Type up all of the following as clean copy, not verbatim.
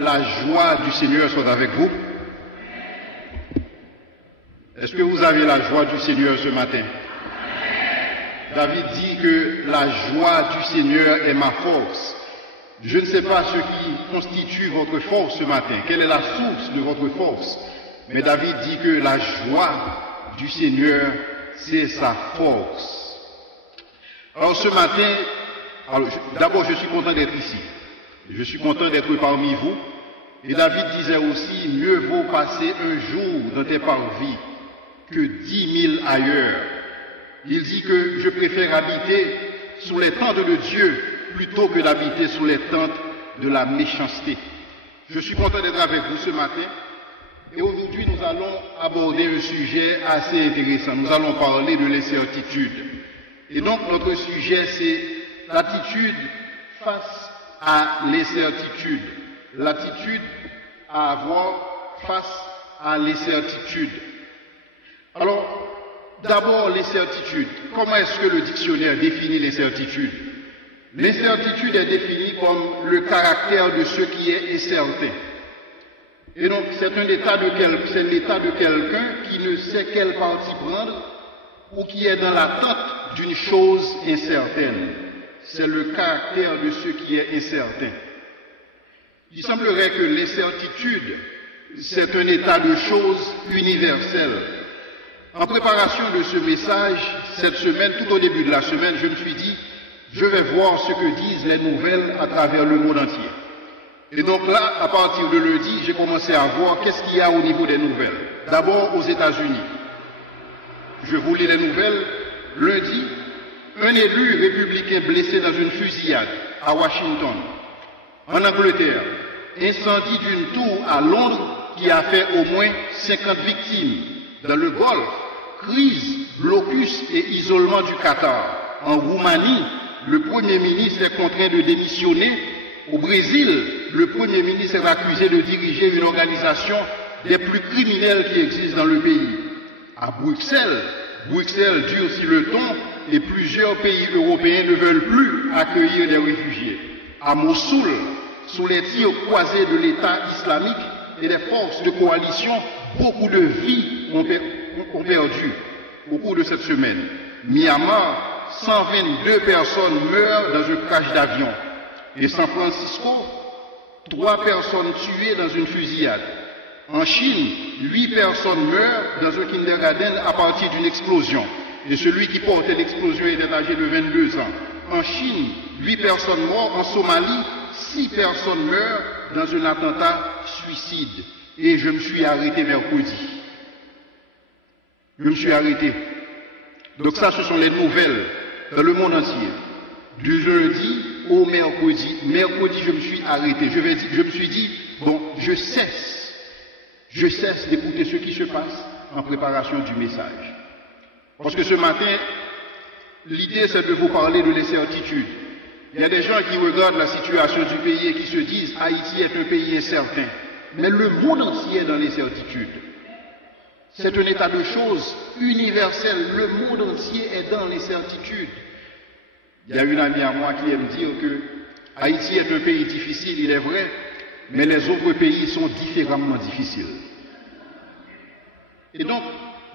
la joie du Seigneur soit avec vous. Est-ce que vous avez la joie du Seigneur ce matin? David dit que la joie du Seigneur est ma force. Je ne sais pas ce qui constitue votre force ce matin, quelle est la source de votre force, mais David dit que la joie du Seigneur, c'est sa force. Alors ce matin, d'abord je suis content d'être ici, je suis content d'être parmi vous, et David disait aussi, mieux vaut passer un jour dans tes parvis que 10 000 ailleurs. Il dit que je préfère habiter sous les tentes de Dieu plutôt que d'habiter sous les tentes de la méchanceté. Je suis content d'être avec vous ce matin et aujourd'hui nous allons aborder un sujet assez intéressant. Nous allons parler de l'incertitude. Et donc notre sujet c'est l'attitude face à l'incertitude. L'attitude à avoir face à l'incertitude. Alors, d'abord l'incertitude. Comment est-ce que le dictionnaire définit l'incertitude? L'incertitude est définie comme le caractère de ce qui est incertain. Et donc, c'est l'état de quelqu'un qui ne sait quelle partie prendre ou qui est dans l'attente d'une chose incertaine. C'est le caractère de ce qui est incertain. Il semblerait que l'incertitude, c'est un état de choses universel. En préparation de ce message, cette semaine, tout au début de la semaine, je me suis dit, je vais voir ce que disent les nouvelles à travers le monde entier. Et donc là, à partir de lundi, j'ai commencé à voir qu'est-ce qu'il y a au niveau des nouvelles. D'abord aux États-Unis. Je vous lis les nouvelles. Lundi, un élu républicain blessé dans une fusillade à Washington. En Angleterre, incendie d'une tour à Londres qui a fait au moins 50 victimes. Dans le Golfe, crise, blocus et isolement du Qatar. En Roumanie, le Premier ministre est contraint de démissionner. Au Brésil, le Premier ministre est accusé de diriger une organisation des plus criminelles qui existent dans le pays. À Bruxelles durcit le ton et plusieurs pays européens ne veulent plus accueillir des réfugiés. À Mossoul, sous les tirs croisés de l'État islamique et des forces de coalition, beaucoup de vies ont perdu au cours de cette semaine. Myanmar, 122 personnes meurent dans un crash d'avion. Et San Francisco, 3 personnes tuées dans une fusillade. En Chine, 8 personnes meurent dans un kindergarten à partir d'une explosion. Et celui qui portait l'explosion était âgé de 22 ans. En Chine, 8 personnes mortes. En Somalie, 6 personnes meurent dans un attentat suicide. Et je me suis arrêté mercredi. Je me suis arrêté. Donc ça, ce sont les nouvelles dans le monde entier. Du jeudi au mercredi. Mercredi, je me suis arrêté. Je me suis dit, bon, je cesse d'écouter ce qui se passe en préparation du message. Parce que ce matin, l'idée, c'est de vous parler de l'incertitude. Il y a des gens qui regardent la situation du pays et qui se disent, Haïti est un pays incertain. Mais le monde entier est dans l'incertitude. C'est un état de choses universel. Le monde entier est dans l'incertitude. Il y a une amie à moi qui aime dire que Haïti est un pays difficile, il est vrai, mais les autres pays sont différemment difficiles. Et donc,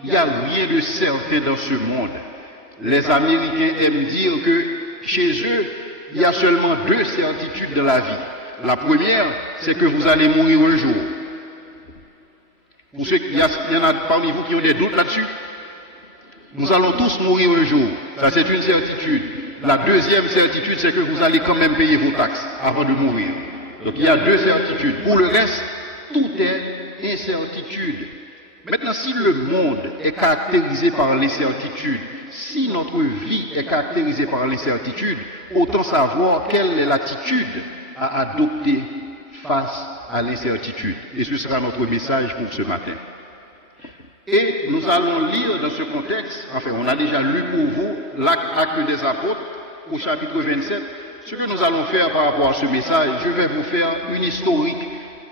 il n'y a rien de certain dans ce monde. Les Américains aiment dire que chez eux, il y a seulement 2 certitudes dans la vie. La première, c'est que vous allez mourir un jour. Pour ceux il y en a parmi vous qui ont des doutes là-dessus. Nous allons tous mourir un jour. Ça, c'est une certitude. La deuxième certitude, c'est que vous allez quand même payer vos taxes avant de mourir. Donc, il y a 2 certitudes. Pour le reste, tout est incertitude. Maintenant, si le monde est caractérisé par l'incertitude, si notre vie est caractérisée par l'incertitude, autant savoir quelle est l'attitude à adopter face à l'incertitude. Et ce sera notre message pour ce matin. Et nous allons lire dans ce contexte, enfin on a déjà lu pour vous l'acte des apôtres au chapitre 27. Ce que nous allons faire par rapport à ce message, je vais vous faire une historique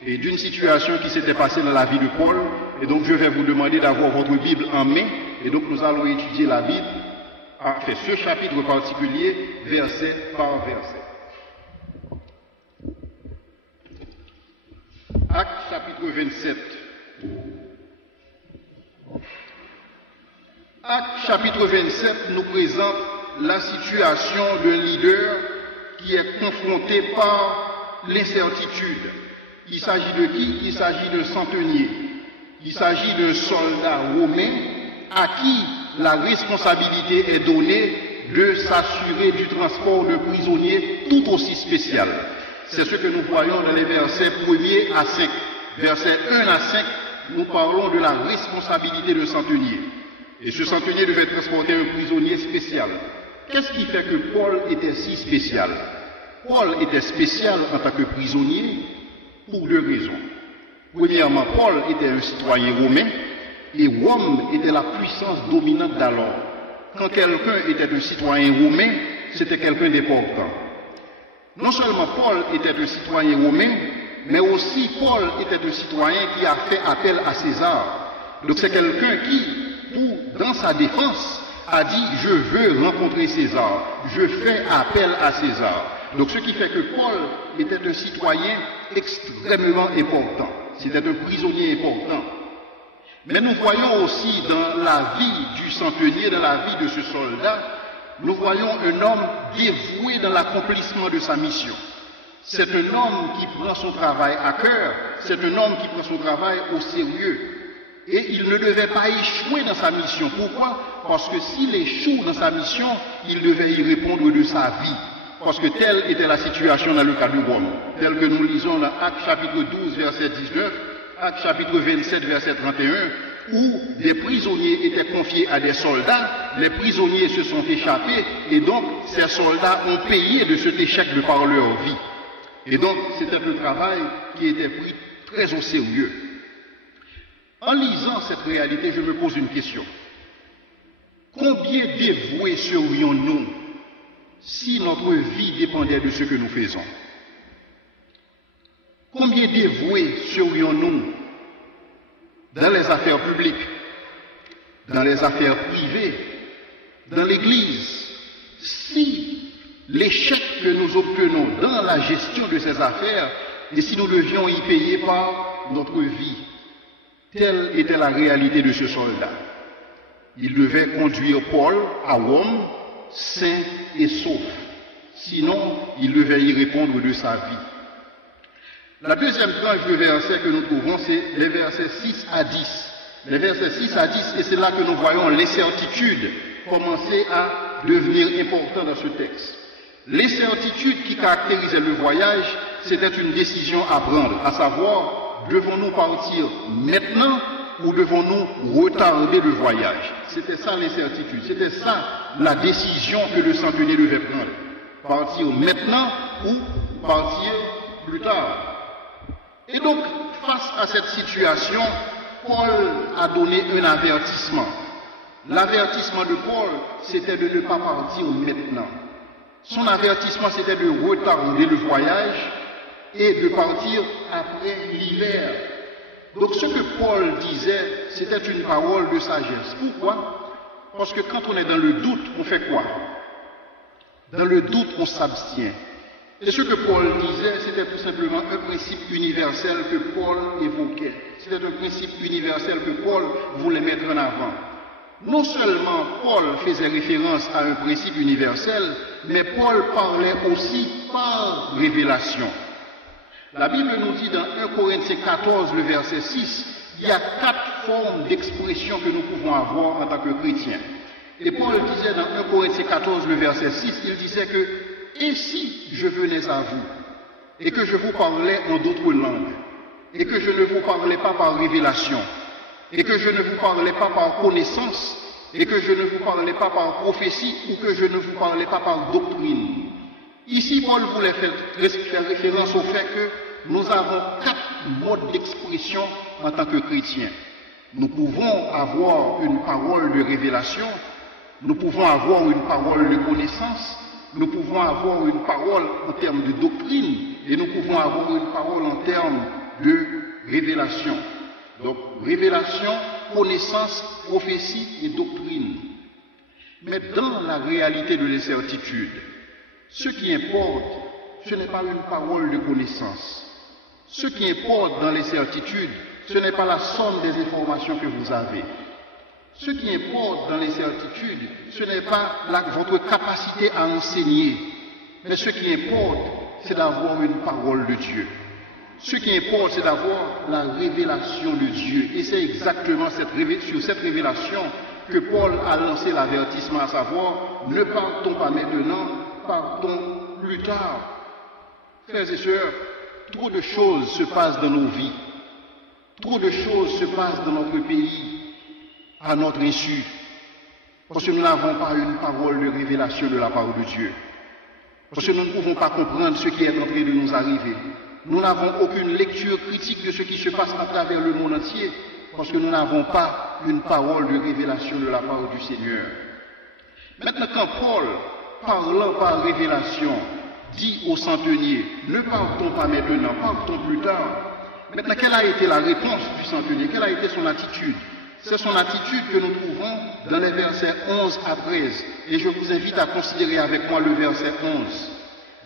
et d'une situation qui s'était passée dans la vie de Paul. Et donc je vais vous demander d'avoir votre Bible en main. Et donc nous allons étudier la Bible, enfin ce chapitre particulier, verset par verset. Actes chapitre 27. Actes chapitre 27 nous présente la situation d'un leader qui est confronté par l'incertitude. Il s'agit de qui? Il s'agit de centenier. Il s'agit de soldats romains à qui la responsabilité est donnée de s'assurer du transport de prisonniers tout aussi spécial. C'est ce que nous voyons dans les versets 1er à 5. Versets 1 à 5, nous parlons de la responsabilité de centenier. Et ce centenier devait transporter un prisonnier spécial. Qu'est-ce qui fait que Paul était si spécial? Paul était spécial en tant que prisonnier pour deux raisons. Premièrement, Paul était un citoyen romain et Rome était la puissance dominante d'alors. Quand quelqu'un était un citoyen romain, c'était quelqu'un d'important. Non seulement Paul était un citoyen romain, mais aussi Paul était un citoyen qui a fait appel à César. Donc c'est quelqu'un qui, dans sa défense, a dit « Je veux rencontrer César, je fais appel à César ». Donc ce qui fait que Paul était un citoyen extrêmement important. C'était un prisonnier important. Mais nous voyons aussi dans la vie du centenier, dans la vie de ce soldat, nous voyons un homme dévoué dans l'accomplissement de sa mission. C'est un homme qui prend son travail à cœur, c'est un homme qui prend son travail au sérieux. Et il ne devait pas échouer dans sa mission. Pourquoi? Parce que s'il échoue dans sa mission, il devait y répondre de sa vie. Parce que telle était la situation dans le cas de Rome, tel que nous lisons dans Actes chapitre 12, verset 19, Actes chapitre 27, verset 31, où des prisonniers étaient confiés à des soldats, les prisonniers se sont échappés, et donc ces soldats ont payé de cet échec de par leur vie. Et donc c'était un travail qui était pris très au sérieux. En lisant cette réalité, je me pose une question. Combien dévoués serions-nous si notre vie dépendait de ce que nous faisons? Combien dévoués serions-nous dans les affaires publiques, dans les affaires privées, dans l'Église, si l'échec que nous obtenons dans la gestion de ces affaires, et si nous devions y payer par notre vie? Telle était la réalité de ce soldat. Il devait conduire Paul à Rome, sain et sauf. Sinon, il devait y répondre de sa vie. La deuxième tranche de versets que nous trouvons, c'est les versets 6 à 10. Les versets 6 à 10, et c'est là que nous voyons l'incertitude commencer à devenir importante dans ce texte. L'incertitude qui caractérisait le voyage, c'était une décision à prendre, à savoir, devons-nous partir maintenant ou devons-nous retarder le voyage? C'était ça l'incertitude, c'était ça la décision que le centenier devait prendre. Partir maintenant ou partir plus tard. Et donc, face à cette situation, Paul a donné un avertissement. L'avertissement de Paul, c'était de ne pas partir maintenant. Son avertissement, c'était de retarder le voyage et de partir après l'hiver. Donc ce que Paul disait, c'était une parole de sagesse. Pourquoi? Parce que quand on est dans le doute, on fait quoi? Dans le doute, on s'abstient. Et ce que Paul disait, c'était tout simplement un principe universel que Paul évoquait. C'était un principe universel que Paul voulait mettre en avant. Non seulement Paul faisait référence à un principe universel, mais Paul parlait aussi par révélation. La Bible nous dit dans 1 Corinthiens 14, le verset 6, il y a 4 formes d'expression que nous pouvons avoir en tant que chrétiens. Et Paul disait dans 1 Corinthiens 14, le verset 6, il disait que « Et si je venais à vous, et que je vous parlais en d'autres langues, et que je ne vous parlais pas par révélation, et que je ne vous parlais pas par connaissance, et que je ne vous parlais pas par prophétie, ou que je ne vous parlais pas par doctrine. » Ici, Paul voulait faire référence au fait que nous avons 4 modes d'expression en tant que chrétiens. Nous pouvons avoir une parole de révélation, nous pouvons avoir une parole de connaissance, nous pouvons avoir une parole en termes de doctrine, et nous pouvons avoir une parole en termes de révélation. Donc, révélation, connaissance, prophétie et doctrine. Mais dans la réalité de l'incertitude, ce qui importe, ce n'est pas une parole de connaissance. Ce qui importe dans les certitudes, ce n'est pas la somme des informations que vous avez. Ce qui importe dans les certitudes, ce n'est pas votre capacité à enseigner, mais ce qui importe, c'est d'avoir une parole de Dieu. Ce qui importe, c'est d'avoir la révélation de Dieu. Et c'est exactement sur cette révélation que Paul a lancé l'avertissement, à savoir, ne partons pas maintenant, partons plus tard. Frères et sœurs, trop de choses se passent dans nos vies. Trop de choses se passent dans notre pays à notre insu. Parce que nous n'avons pas une parole de révélation de la part de Dieu. Parce que nous ne pouvons pas comprendre ce qui est en train de nous arriver. Nous n'avons aucune lecture critique de ce qui se passe à travers le monde entier. Parce que nous n'avons pas une parole de révélation de la part du Seigneur. Maintenant, quand Paul, parlant par révélation, dit au centenier, ne partons pas maintenant, partons plus tard. Maintenant, quelle a été la réponse du centenier? Quelle a été son attitude? C'est son attitude que nous trouvons dans les versets 11 à 13. Et je vous invite à considérer avec moi le verset 11.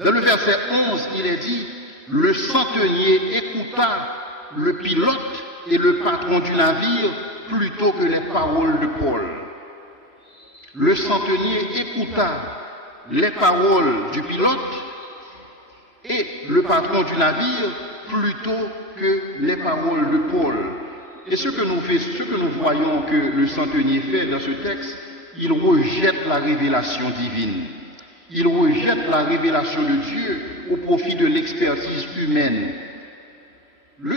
Dans le verset 11, il est dit, le centenier écouta le pilote et le patron du navire plutôt que les paroles de Paul. Le centenier écouta les paroles du pilote et le patron du navire plutôt que les paroles de Paul. Et ce que nous voyons que le centenier fait dans ce texte, il rejette la révélation divine. Il rejette la révélation de Dieu au profit de l'expertise humaine.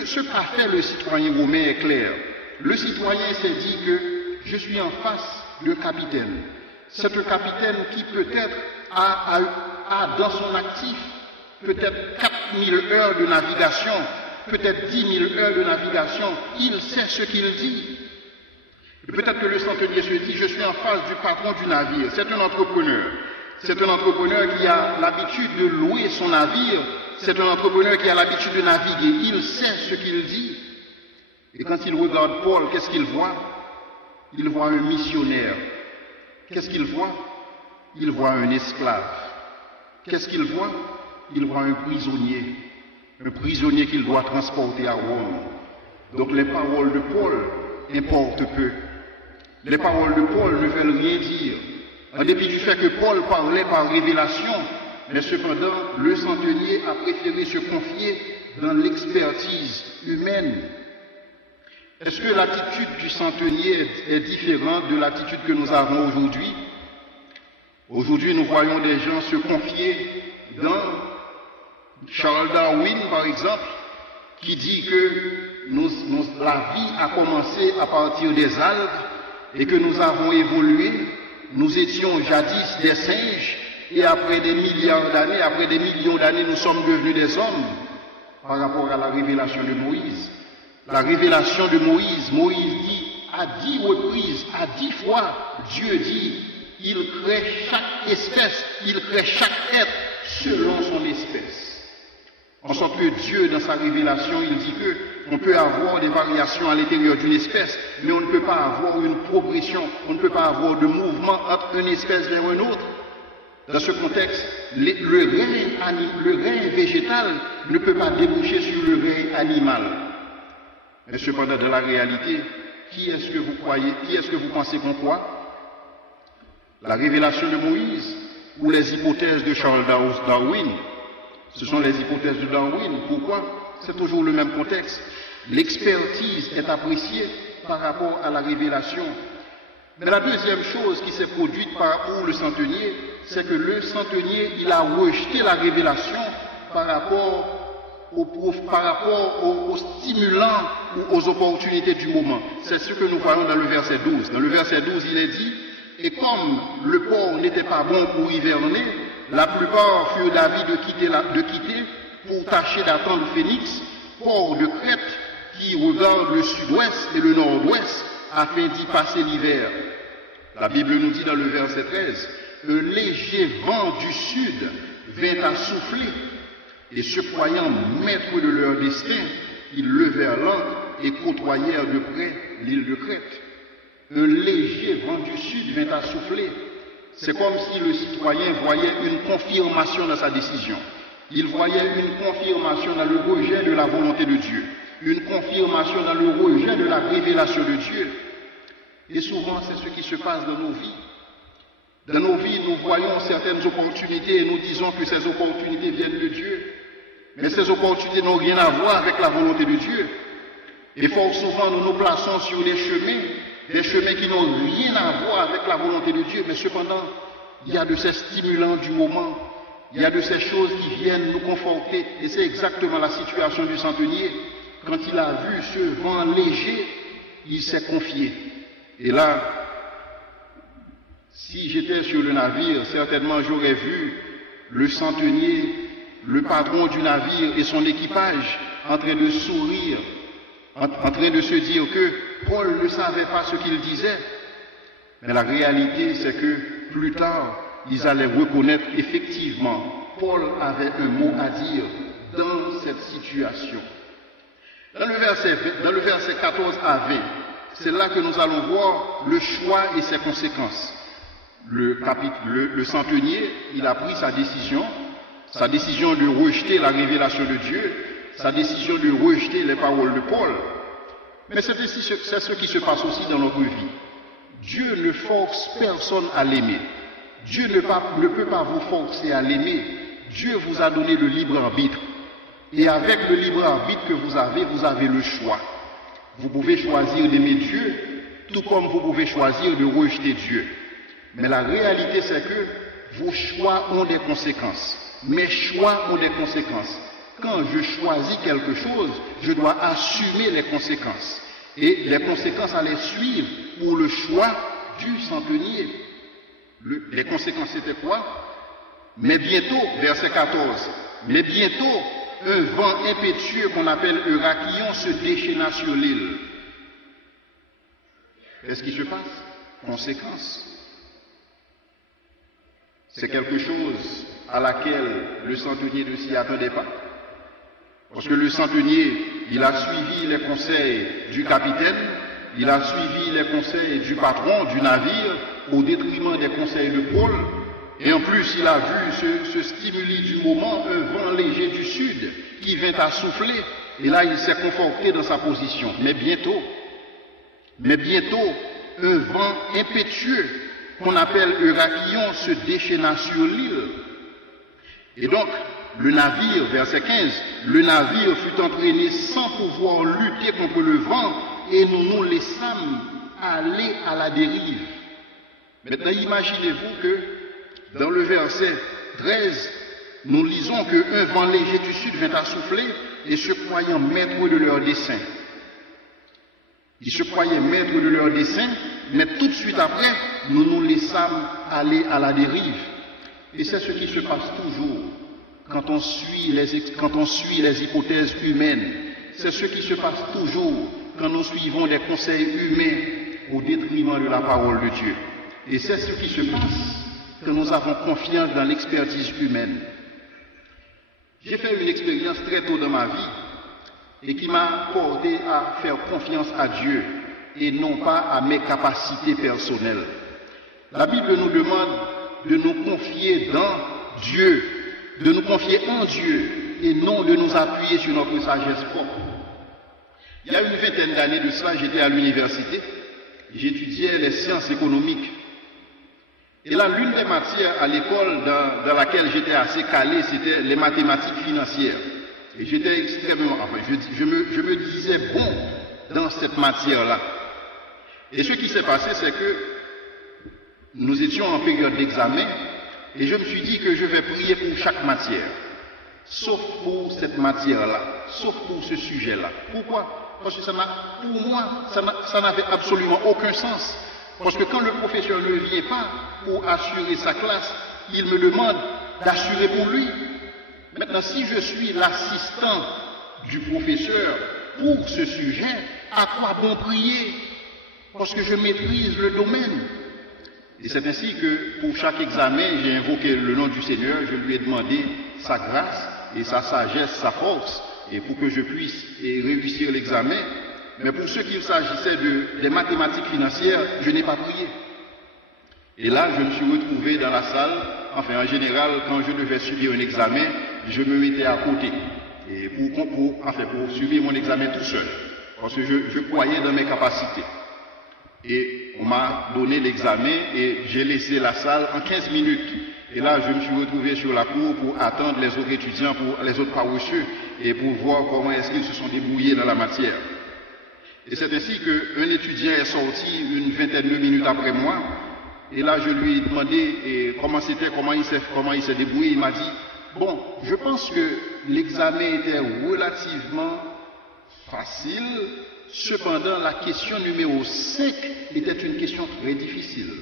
Ce qu'a fait le citoyen romain est clair. Le citoyen s'est dit que je suis en face d'un capitaine. C'est un capitaine qui peut-être a dans son actif peut-être 4000 heures de navigation, peut-être 10 000 heures de navigation. Il sait ce qu'il dit. Peut-être que le centenier se dit, je suis en face du patron du navire. C'est un entrepreneur. C'est un entrepreneur qui a l'habitude de louer son navire. C'est un entrepreneur qui a l'habitude de naviguer. Il sait ce qu'il dit. Et quand il regarde Paul, qu'est-ce qu'il voit? Il voit un missionnaire. Qu'est-ce qu'il voit? Il voit un esclave. Qu'est-ce qu'il voit? Il voit un prisonnier qu'il doit transporter à Rome. Donc les paroles de Paul importent peu. Les paroles de Paul ne veulent rien dire. En dépit du fait que Paul parlait par révélation, mais cependant, le centenier a préféré se confier dans l'expertise humaine. Est-ce que l'attitude du centenier est différente de l'attitude que nous avons aujourd'hui? Aujourd'hui, nous voyons des gens se confier dans Charles Darwin, par exemple, qui dit que la vie a commencé à partir des algues et que nous avons évolué. Nous étions jadis des singes et après des milliards d'années, après des millions d'années, nous sommes devenus des hommes par rapport à la révélation de Moïse. La révélation de Moïse, Moïse dit à 10 reprises, à 10 fois, Dieu dit, il crée chaque espèce, il crée chaque être selon son espèce. En sorte que Dieu, dans sa révélation, il dit qu'on peut avoir des variations à l'intérieur d'une espèce, mais on ne peut pas avoir une progression, on ne peut pas avoir de mouvement entre une espèce vers une autre. Dans ce contexte, le rein végétal ne peut pas déboucher sur le rein animal. Mais cependant, dans la réalité, qui est-ce que vous croyez, qui est-ce que vous pensez qu'on croit? La révélation de Moïse ou les hypothèses de Charles Darwin? Ce sont les hypothèses de Darwin. Pourquoi? C'est toujours le même contexte. L'expertise est appréciée par rapport à la révélation. Mais la deuxième chose qui s'est produite pour le centenier, c'est que le centenier, il a rejeté la révélation par rapport aux stimulants ou aux opportunités du moment. C'est ce que nous voyons dans le verset 12. Dans le verset 12, il est dit, et comme le port n'était pas bon pour hiverner, la plupart furent d'avis de quitter pour tâcher d'attendre Phénix, port de Crète, qui regarde le sud-ouest et le nord-ouest, afin d'y passer l'hiver. La Bible nous dit dans le verset 13, un léger vent du sud vint à souffler, et se croyant maîtres de leur destin, ils levèrent l'ancre et côtoyèrent de près l'île de Crète. Un léger vent du sud vint à souffler. C'est comme si le citoyen voyait une confirmation dans sa décision. il voyait une confirmation dans le rejet de la volonté de Dieu, une confirmation dans le rejet de la révélation de Dieu. Et souvent, c'est ce qui se passe dans nos vies. Dans nos vies, nous voyons certaines opportunités et nous disons que ces opportunités viennent de Dieu. Mais ces opportunités n'ont rien à voir avec la volonté de Dieu. Et fort souvent, nous nous plaçons sur des chemins qui n'ont rien à voir avec la volonté de Dieu. Mais cependant, il y a de ces stimulants du moment, il y a de ces choses qui viennent nous conforter. Et c'est exactement la situation du centenier. Quand il a vu ce vent léger, il s'est confié. Et là, si j'étais sur le navire, certainement j'aurais vu le centenier, le patron du navire et son équipage en train de sourire, en train de se dire que Paul ne savait pas ce qu'il disait. Mais la réalité, c'est que plus tard, ils allaient reconnaître effectivement, Paul avait un mot à dire dans cette situation. Dans le verset 14 à 20, c'est là que nous allons voir le choix et ses conséquences. Le centenier, il a pris sa décision de rejeter la révélation de Dieu, sa décision de rejeter les paroles de Paul. Mais c'est ce qui se passe aussi dans notre vie. Dieu ne force personne à l'aimer. Dieu ne peut pas vous forcer à l'aimer. Dieu vous a donné le libre arbitre. Et avec le libre arbitre que vous avez le choix. Vous pouvez choisir d'aimer Dieu, tout comme vous pouvez choisir de rejeter Dieu. Mais la réalité, c'est que vos choix ont des conséquences. Mes choix ont des conséquences. Quand je choisis quelque chose, je dois assumer les conséquences. Et les conséquences allaient suivre pour le choix du centenier. Les conséquences, c'était quoi? Mais bientôt, verset 14, mais bientôt, un vent impétueux qu'on appelle Euraquillon se déchaîna sur l'île. Qu'est-ce qui se passe? Conséquences. C'est quelque chose à laquelle le centenier ne s'y attendait pas. Parce que le centenier, il a suivi les conseils du capitaine, il a suivi les conseils du patron du navire au détriment des conseils de Paul. Et en plus, il a vu ce stimuli du moment, un vent léger du sud qui vint à souffler. Et là, il s'est conforté dans sa position. Mais bientôt, un vent impétueux qu'on appelle Euraquillon se déchaîna sur l'île. Et donc, le navire, verset 15, le navire fut entraîné sans pouvoir lutter contre le vent et nous nous laissâmes aller à la dérive. Maintenant, imaginez-vous que dans le verset 13, nous lisons qu'un vent léger du sud vint à souffler et se croyant maîtres de leur dessein. Ils se croyaient maîtres de leur dessein, mais tout de suite après, nous nous laissâmes aller à la dérive. Et c'est ce qui se passe toujours quand on suit les hypothèses humaines. C'est ce qui se passe toujours quand nous suivons des conseils humains au détriment de la parole de Dieu. Et c'est ce qui se passe quand nous avons confiance dans l'expertise humaine. J'ai fait une expérience très tôt dans ma vie et qui m'a porté à faire confiance à Dieu et non pas à mes capacités personnelles. La Bible nous demande de nous confier dans Dieu, de nous confier en Dieu et non de nous appuyer sur notre sagesse propre. Il y a une vingtaine d'années de cela, j'étais à l'université, j'étudiais les sciences économiques. Et là, l'une des matières à l'école dans laquelle j'étais assez calé, c'était les mathématiques financières. Et j'étais extrêmement, je me disais bon dans cette matière-là. Et ce qui s'est passé, c'est que nous étions en période d'examen et je me suis dit que je vais prier pour chaque matière, sauf pour cette matière-là, sauf pour ce sujet-là. Pourquoi? Parce que pour moi, ça n'avait absolument aucun sens. Parce que quand le professeur ne vient pas pour assurer sa classe, il me demande d'assurer pour lui. Maintenant, si je suis l'assistant du professeur pour ce sujet, à quoi bon prier? Parce que je maîtrise le domaine. Et c'est ainsi que pour chaque examen, j'ai invoqué le nom du Seigneur, je lui ai demandé sa grâce et sa sagesse, sa force, et pour que je puisse réussir l'examen. Mais pour ce qu'il s'agissait des mathématiques financières, je n'ai pas prié. Et là, je me suis retrouvé dans la salle, enfin en général, quand je devais subir un examen, je me mettais à côté et pour suivre mon examen tout seul, parce que je croyais dans mes capacités. Et on m'a donné l'examen et j'ai laissé la salle en 15 minutes. Et là, je me suis retrouvé sur la cour pour attendre les autres étudiants, pour les autres paresseux, et pour voir comment est-ce qu'ils se sont débrouillés dans la matière. Et c'est ainsi qu'un étudiant est sorti une vingtaine de minutes après moi. Et là, je lui ai demandé comment il s'est débrouillé. Il m'a dit, bon, je pense que l'examen était relativement facile. Cependant, la question numéro 5 était une question très difficile.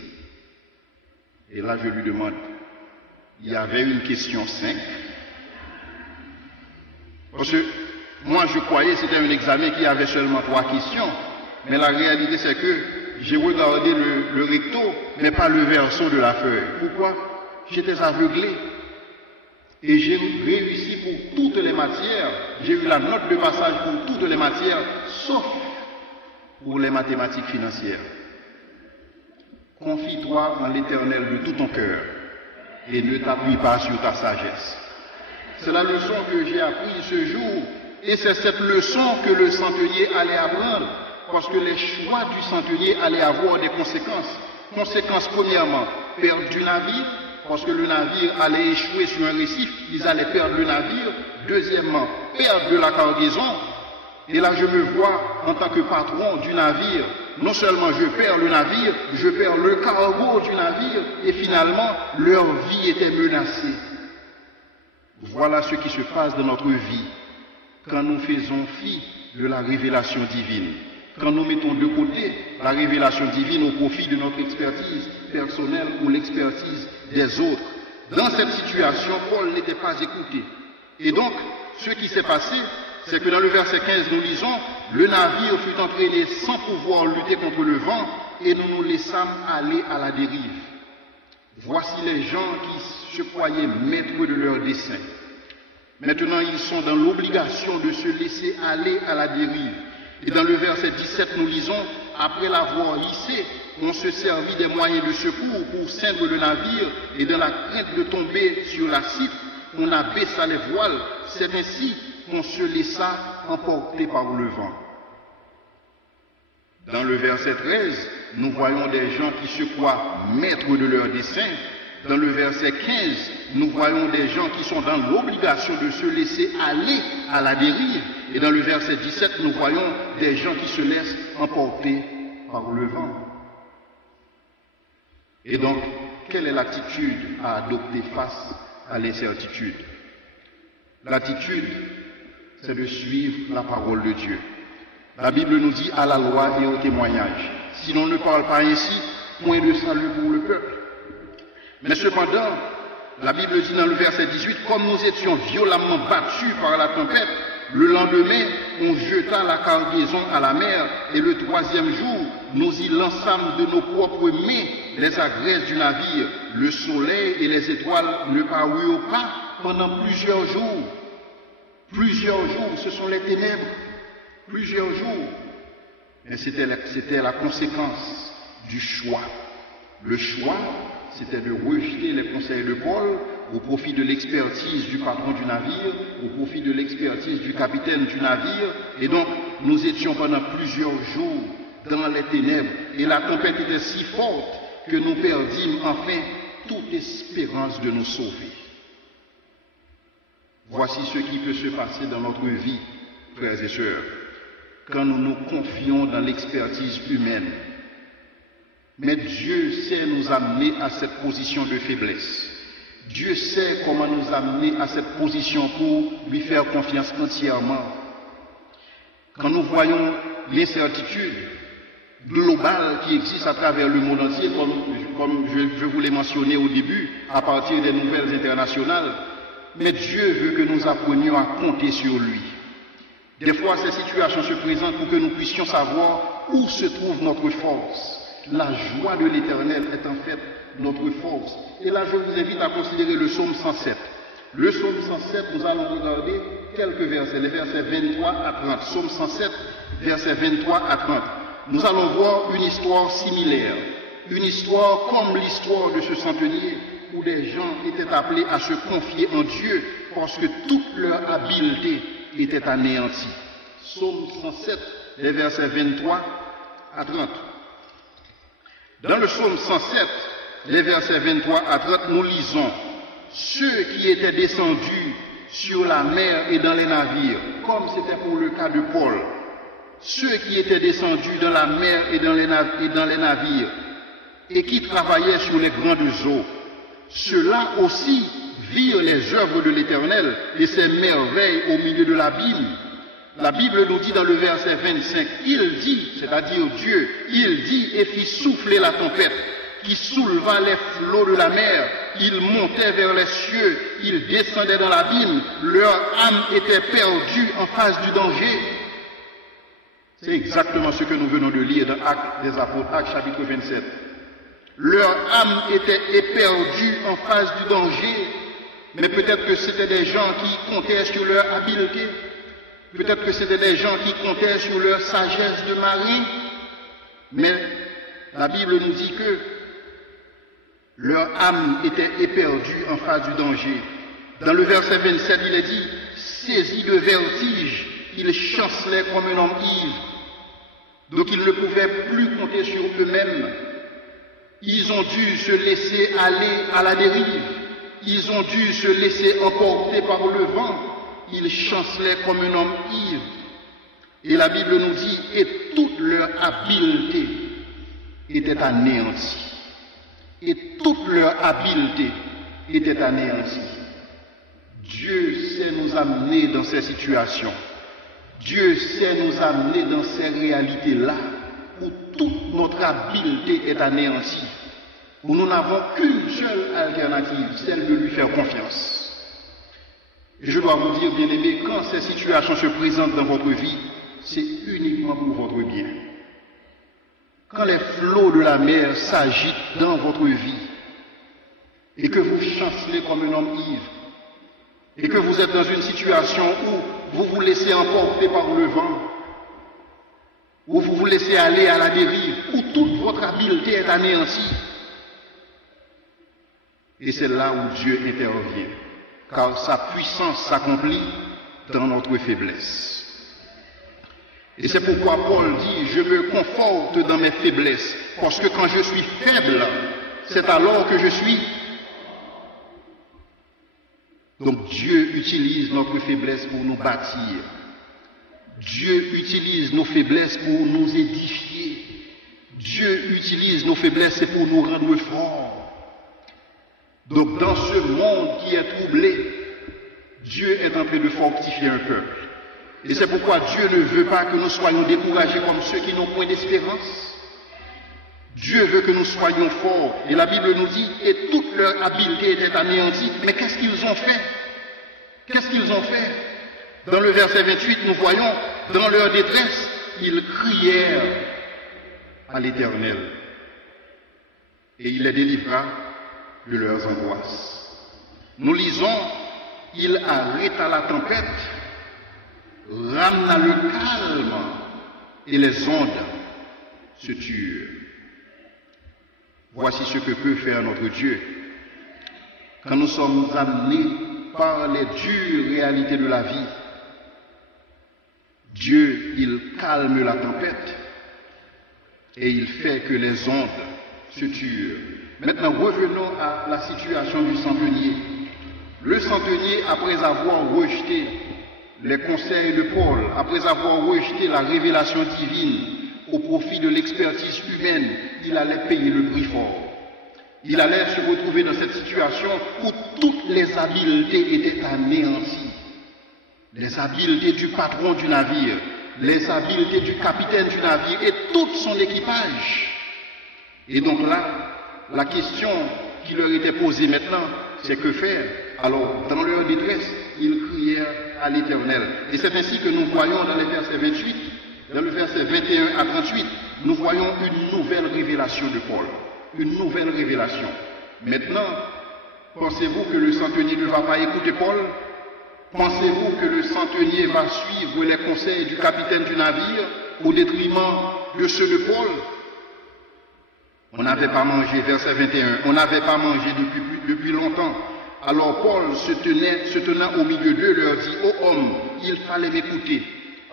Et là, je lui demande, il y avait une question 5. Parce que moi, je croyais que c'était un examen qui avait seulement 3 questions. Mais la réalité, c'est que j'ai regardé le recto, mais pas le verso de la feuille. Pourquoi? J'étais aveuglé. Et j'ai réussi pour toutes les matières. J'ai eu la note de passage pour toutes les matières, sauf pour les mathématiques financières. Confie-toi en l'Éternel de tout ton cœur et ne t'appuie pas sur ta sagesse. C'est la leçon que j'ai apprise ce jour. Et c'est cette leçon que le centenier allait apprendre. Parce que les choix du centenier allaient avoir des conséquences. Conséquences, premièrement, perdre du navire, parce que le navire allait échouer sur un récif, ils allaient perdre le navire. Deuxièmement, perdre de la cargaison. Et là, je me vois en tant que patron du navire. Non seulement je perds le navire, je perds le cargo du navire, et finalement, leur vie était menacée. Voilà ce qui se passe dans notre vie quand nous faisons fi de la révélation divine. Quand nous mettons de côté la révélation divine au profit de notre expertise personnelle ou l'expertise des autres. Dans cette situation, Paul n'était pas écouté. Et donc, ce qui s'est passé, c'est que dans le verset 15, nous lisons, le navire fut entraîné sans pouvoir lutter contre le vent et nous nous laissâmes aller à la dérive. Voici les gens qui se croyaient maîtres de leur dessein. Maintenant, ils sont dans l'obligation de se laisser aller à la dérive. Et dans le verset 17, nous lisons, après l'avoir hissé, on se servit des moyens de secours pour ceindre le navire et dans la crainte de tomber sur la citre, on abaissa les voiles. C'est ainsi qu'on se laissa emporter par le vent. Dans le verset 13, nous voyons des gens qui se croient maîtres de leur dessein. Dans le verset 15, nous voyons des gens qui sont dans l'obligation de se laisser aller à la dérive. Et dans le verset 17, nous voyons des gens qui se laissent emporter par le vent. Et donc, quelle est l'attitude à adopter face à l'incertitude? L'attitude, c'est de suivre la parole de Dieu. La Bible nous dit à la loi et au témoignage. Si l'on ne parle pas ainsi, point de salut pour le peuple. Mais cependant, la Bible dit dans le verset 18, comme nous étions violemment battus par la tempête, le lendemain, on jeta la cargaison à la mer, et le troisième jour, nous y lançâmes de nos propres mains les agresses du navire. Le soleil et les étoiles ne parurent pas pendant plusieurs jours. Plusieurs jours, ce sont les ténèbres. Plusieurs jours. Mais c'était la conséquence du choix. Le choix, c'était de rejeter les conseils de Paul au profit de l'expertise du patron du navire, au profit de l'expertise du capitaine du navire. Et donc, nous étions pendant plusieurs jours dans les ténèbres. Et la tempête était si forte que nous perdîmes enfin toute espérance de nous sauver. Voici ce qui peut se passer dans notre vie, frères et sœurs, quand nous nous confions dans l'expertise humaine. Mais Dieu sait nous amener à cette position de faiblesse. Dieu sait comment nous amener à cette position pour lui faire confiance entièrement. Quand nous voyons l'incertitude globale qui existe à travers le monde entier, comme je vous l'ai mentionné au début, à partir des nouvelles internationales, mais Dieu veut que nous apprenions à compter sur lui. Des fois, ces situations se présentent pour que nous puissions savoir où se trouve notre force. La joie de l'Éternel est en fait notre force. Et là, je vous invite à considérer le psaume 107. Le psaume 107, nous allons regarder quelques versets, les versets 23 à 30. Psaume 107, versets 23 à 30. Nous allons voir une histoire similaire. Une histoire comme l'histoire de ce centenier, où des gens étaient appelés à se confier en Dieu, parce que toute leur habileté était anéantie. Psaume 107, les versets 23 à 30. Dans le psaume 107, les versets 23 à 30, nous lisons « Ceux qui étaient descendus sur la mer et dans les navires, comme c'était pour le cas de Paul, ceux qui étaient descendus dans la mer et dans les navires, et qui travaillaient sur les grandes eaux, ceux-là aussi virent les œuvres de l'Éternel et ses merveilles au milieu de l'abîme. » La Bible nous dit dans le verset 25, il dit, c'est-à-dire Dieu, il dit et fit souffler la tempête, qui souleva les flots de la mer, ils montaient vers les cieux, ils descendaient dans l'abîme, leur âme était perdue en face du danger. C'est exactement ce que nous venons de lire dans Actes des Apôtres, Actes chapitre 27. Leur âme était éperdue en face du danger, mais peut-être que c'était des gens qui comptaient sur leur habileté, peut-être que c'était des gens qui comptaient sur leur sagesse de marin, mais la Bible nous dit que leur âme était éperdue en face du danger. Dans le verset 27, il est dit, saisis de vertige, ils chancelaient comme un homme ivre. Donc ils ne pouvaient plus compter sur eux-mêmes. Ils ont dû se laisser aller à la dérive. Ils ont dû se laisser emporter par le vent. Ils chancelaient comme un homme ivre. Et la Bible nous dit, et toute leur habileté était anéantie. Et toute leur habileté était anéantie. Dieu sait nous amener dans ces situations. Dieu sait nous amener dans ces réalités-là où toute notre habileté est anéantie, où nous n'avons qu'une seule alternative, celle de lui faire confiance. Et je dois vous dire, bien-aimés, quand ces situations se présentent dans votre vie, c'est uniquement pour votre bien. Quand les flots de la mer s'agitent dans votre vie et que vous chancelez comme un homme ivre et que vous êtes dans une situation où vous vous laissez emporter par le vent, où vous vous laissez aller à la dérive, où toute votre habileté est anéantie, et c'est là où Dieu intervient, car sa puissance s'accomplit dans notre faiblesse. Et c'est pourquoi Paul dit, je me conforte dans mes faiblesses, parce que quand je suis faible, c'est alors que je suis. Donc Dieu utilise notre faiblesse pour nous bâtir. Dieu utilise nos faiblesses pour nous édifier. Dieu utilise nos faiblesses pour nous rendre forts. Donc dans ce monde qui est troublé, Dieu est en train de fortifier un peuple. Et c'est pourquoi Dieu ne veut pas que nous soyons découragés comme ceux qui n'ont point d'espérance. Dieu veut que nous soyons forts. Et la Bible nous dit, et toute leur habileté était anéantie. Mais qu'est-ce qu'ils ont fait? Qu'est-ce qu'ils ont fait? Dans le verset 28, nous voyons, dans leur détresse, ils crièrent à l'Éternel. Et il les délivra de leurs angoisses. Nous lisons, il arrêta la tempête, ramena le calme, et les ondes se turent. Voici ce que peut faire notre Dieu. Quand nous sommes amenés par les dures réalités de la vie, Dieu, il calme la tempête et il fait que les ondes se turent. Maintenant, revenons à la situation du centenier. Le centenier, après avoir rejeté les conseils de Paul, après avoir rejeté la révélation divine au profit de l'expertise humaine, il allait payer le prix fort. Il allait se retrouver dans cette situation où toutes les habiletés étaient anéanties. Les habiletés du patron du navire, les habiletés du capitaine du navire et tout son équipage. Et donc là, la question qui leur était posée maintenant, c'est que faire? Alors, dans leur détresse, ils crièrent à l'Éternel. Et c'est ainsi que nous voyons dans les versets 28, dans le verset 21 à 38, nous voyons une nouvelle révélation de Paul. Une nouvelle révélation. Maintenant, pensez-vous que le centenier ne va pas écouter Paul? Pensez-vous que le centenier va suivre les conseils du capitaine du navire au détriment de ceux de Paul? On n'avait pas mangé, verset 21, on n'avait pas mangé depuis longtemps. Alors Paul, se tenant au milieu d'eux, leur dit, « Ô homme, il fallait m'écouter. »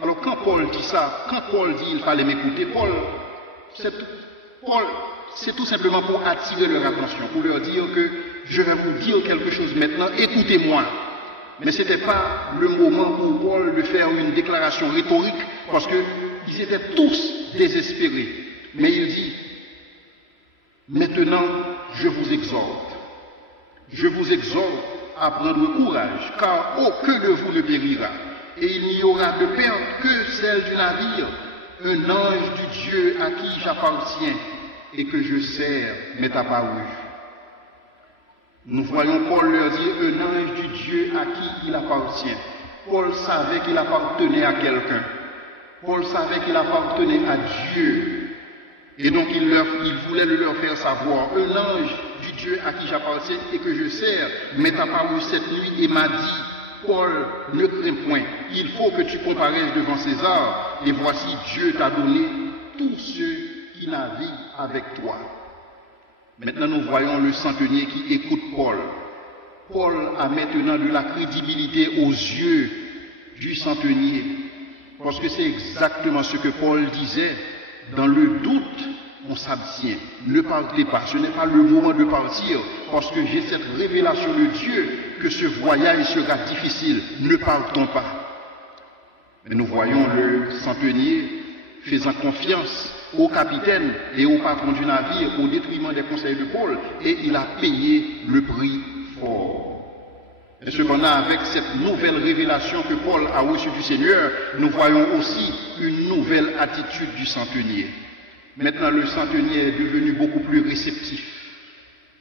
Alors quand Paul dit ça, quand Paul dit « il fallait m'écouter », Paul, c'est tout simplement pour attirer leur attention, pour leur dire que je vais vous dire quelque chose maintenant, écoutez-moi. Mais ce n'était pas le moment pour Paul de faire une déclaration rhétorique, parce qu'ils étaient tous désespérés. Mais il dit, maintenant je vous exhorte à prendre courage, car aucun de vous ne périra, et il n'y aura de perte que celle du navire. Un ange du Dieu à qui j'appartiens et que je sers m'est apparu. Nous voyons Paul leur dire un ange du Dieu à qui il appartient. Paul savait qu'il appartenait à quelqu'un. Paul savait qu'il appartenait à Dieu. Et donc il voulait le leur faire savoir. Un ange du Dieu à qui j'appartiens et que je sers m'est apparu cette nuit et m'a dit, Paul, ne crains point, il faut que tu comparaisses devant César, et voici Dieu t'a donné tous ceux qui naviguent avec toi. Maintenant nous voyons le centenier qui écoute Paul. Paul a maintenant de la crédibilité aux yeux du centenier, parce que c'est exactement ce que Paul disait, dans le doute, on s'abstient. Ne partez pas, ce n'est pas le moment de partir, parce que j'ai cette révélation de Dieu que ce voyage sera difficile. Ne partons pas. Mais nous voyons le centenier faisant confiance au capitaine et au patron du navire au détriment des conseils de Paul, et il a payé le prix fort. Et cependant, avec cette nouvelle révélation que Paul a reçue du Seigneur, nous voyons aussi une nouvelle attitude du centenier. Maintenant, le centenier est devenu beaucoup plus réceptif.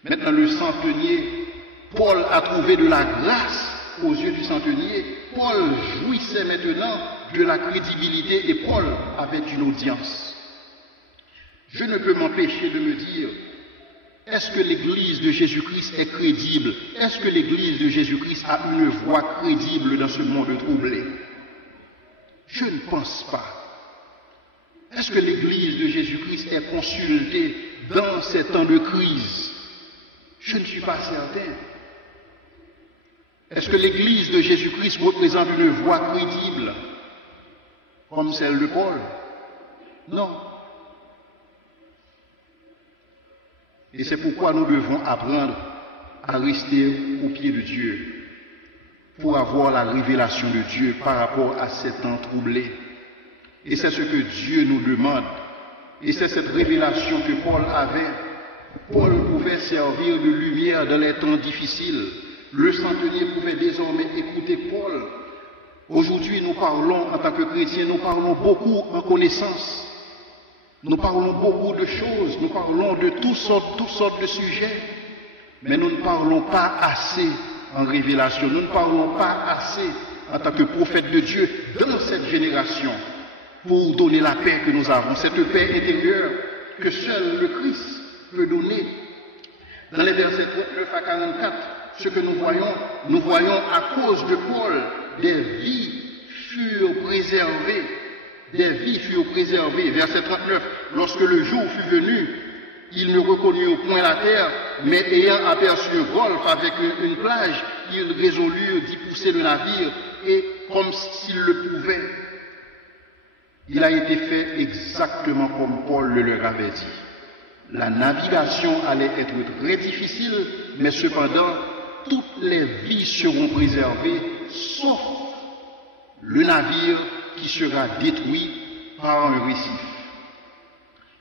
Maintenant, le centenier, Paul a trouvé de la grâce aux yeux du centenier. Paul jouissait maintenant de la crédibilité et Paul avait une audience. Je ne peux m'empêcher de me dire, est-ce que l'Église de Jésus-Christ est crédible? Est-ce que l'Église de Jésus-Christ a une voix crédible dans ce monde troublé? Je ne pense pas. Est-ce que l'Église de Jésus-Christ est consultée dans ces temps de crise? Je ne suis pas certain. Est-ce que l'Église de Jésus-Christ représente une voix crédible comme celle de Paul? Non. Et c'est pourquoi nous devons apprendre à rester au pied de Dieu pour avoir la révélation de Dieu par rapport à ces temps troublés. Et c'est ce que Dieu nous demande. Et c'est cette révélation que Paul avait. Paul pouvait servir de lumière dans les temps difficiles. Le centenier pouvait désormais écouter Paul. Aujourd'hui, nous parlons en tant que chrétiens, nous parlons beaucoup en connaissance. Nous parlons beaucoup de choses, nous parlons de toutes sortes de sujets. Mais nous ne parlons pas assez en révélation. Nous ne parlons pas assez en tant que prophète de Dieu dans cette génération, pour donner la paix que nous avons, cette paix intérieure que seul le Christ peut donner. Dans les versets 39 à 44, ce que nous voyons à cause de Paul, des vies furent préservées. Verset 39, lorsque le jour fut venu, il ne reconnut point la terre, mais ayant aperçu un golfe avec une plage, il résolut d'y pousser le navire, et comme s'il le pouvait, il a été fait exactement comme Paul le leur avait dit. La navigation allait être très difficile, mais cependant, toutes les vies seront préservées, sauf le navire qui sera détruit par un récif.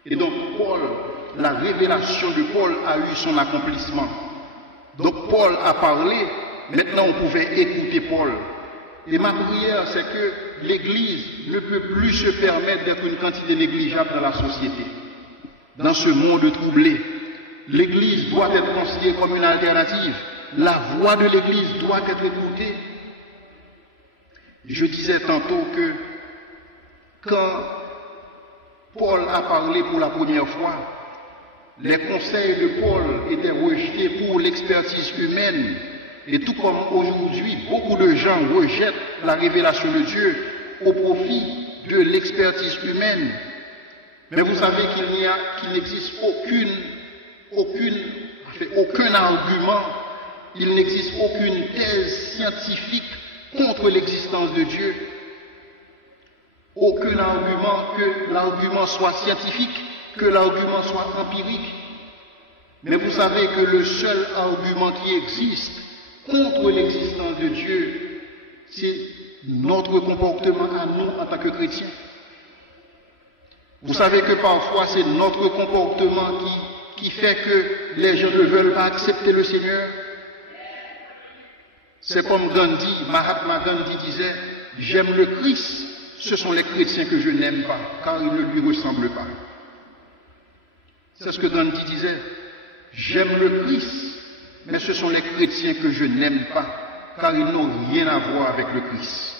Et donc, la révélation de Paul a eu son accomplissement. Donc, Paul a parlé, maintenant on pouvait écouter Paul. Et ma prière, c'est que l'Église ne peut plus se permettre d'être une quantité négligeable dans la société. Dans ce monde troublé, l'Église doit être considérée comme une alternative. La voix de l'Église doit être écoutée. Je disais tantôt que quand Paul a parlé pour la première fois, les conseils de Paul étaient rejetés pour l'expertise humaine. Et tout comme aujourd'hui, beaucoup de gens rejettent la révélation de Dieu au profit de l'expertise humaine. Mais vous savez qu'il n'existe aucun argument il n'existe aucune thèse scientifique contre l'existence de Dieu. Aucun argument, que l'argument soit scientifique, que l'argument soit empirique. Mais vous savez que le seul argument qui existe contre l'existence de Dieu, c'est notre comportement à nous en tant que chrétiens. Vous savez que parfois c'est notre comportement qui fait que les gens ne veulent pas accepter le Seigneur. C'est comme Gandhi, Mahatma Gandhi disait, j'aime le Christ, ce sont les chrétiens que je n'aime pas, car ils ne lui ressemblent pas. C'est ce que Gandhi disait, j'aime le Christ, mais ce sont les chrétiens que je n'aime pas, car ils n'ont rien à voir avec le Christ.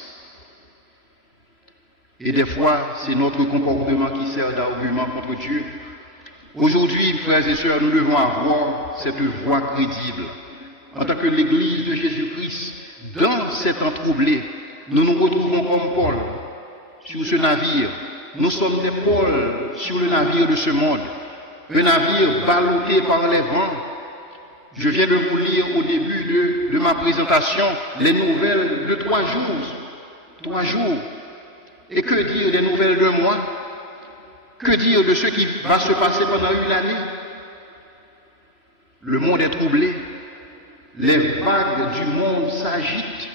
Et des fois, c'est notre comportement qui sert d'argument contre Dieu. Aujourd'hui, frères et sœurs, nous devons avoir cette voix crédible. En tant que l'Église de Jésus-Christ, dans cet temps troublé, nous nous retrouvons comme Paul sur ce navire. Nous sommes des Paul sur le navire de ce monde. Un navire ballotté par les vents. Je viens de vous lire au début de ma présentation les nouvelles de 3 jours. 3 jours. Et que dire des nouvelles de moi? Que dire de ce qui va se passer pendant une année? Le monde est troublé. Les vagues du monde s'agitent.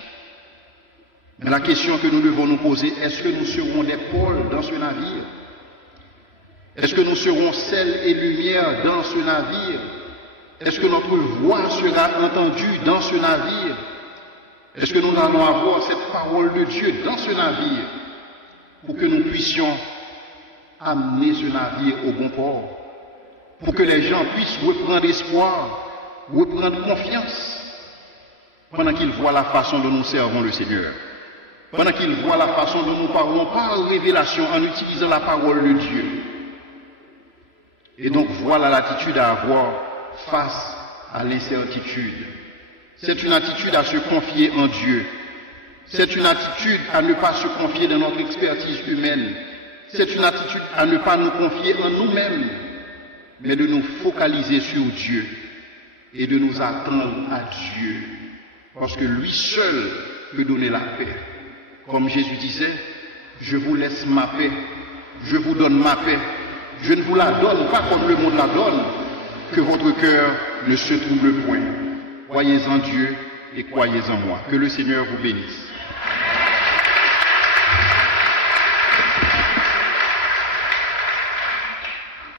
Mais la question que nous devons nous poser, est-ce que nous serons des pôles dans ce navire? Est-ce que nous serons sel et lumière dans ce navire? Est-ce que notre voix sera entendue dans ce navire? Est-ce que nous allons avoir cette parole de Dieu dans ce navire pour que nous puissions amener ce navire au bon port, pour que les gens puissent reprendre espoir, reprendre confiance, pendant qu'ils voient la façon dont nous servons le Seigneur, pendant qu'ils voient la façon dont nous parlons par révélation en utilisant la parole de Dieu. Et donc voilà l'attitude à avoir face à l'incertitude. C'est une attitude à se confier en Dieu. C'est une attitude à ne pas se confier dans notre expertise humaine. C'est une attitude à ne pas nous confier en nous-mêmes, mais de nous focaliser sur Dieu et de nous attendre à Dieu. Parce que lui seul peut donner la paix. Comme Jésus disait, je vous laisse ma paix, je vous donne ma paix. Je ne vous la donne pas comme le monde la donne, que votre cœur ne se trouble point. Croyez en Dieu et croyez en moi. Que le Seigneur vous bénisse.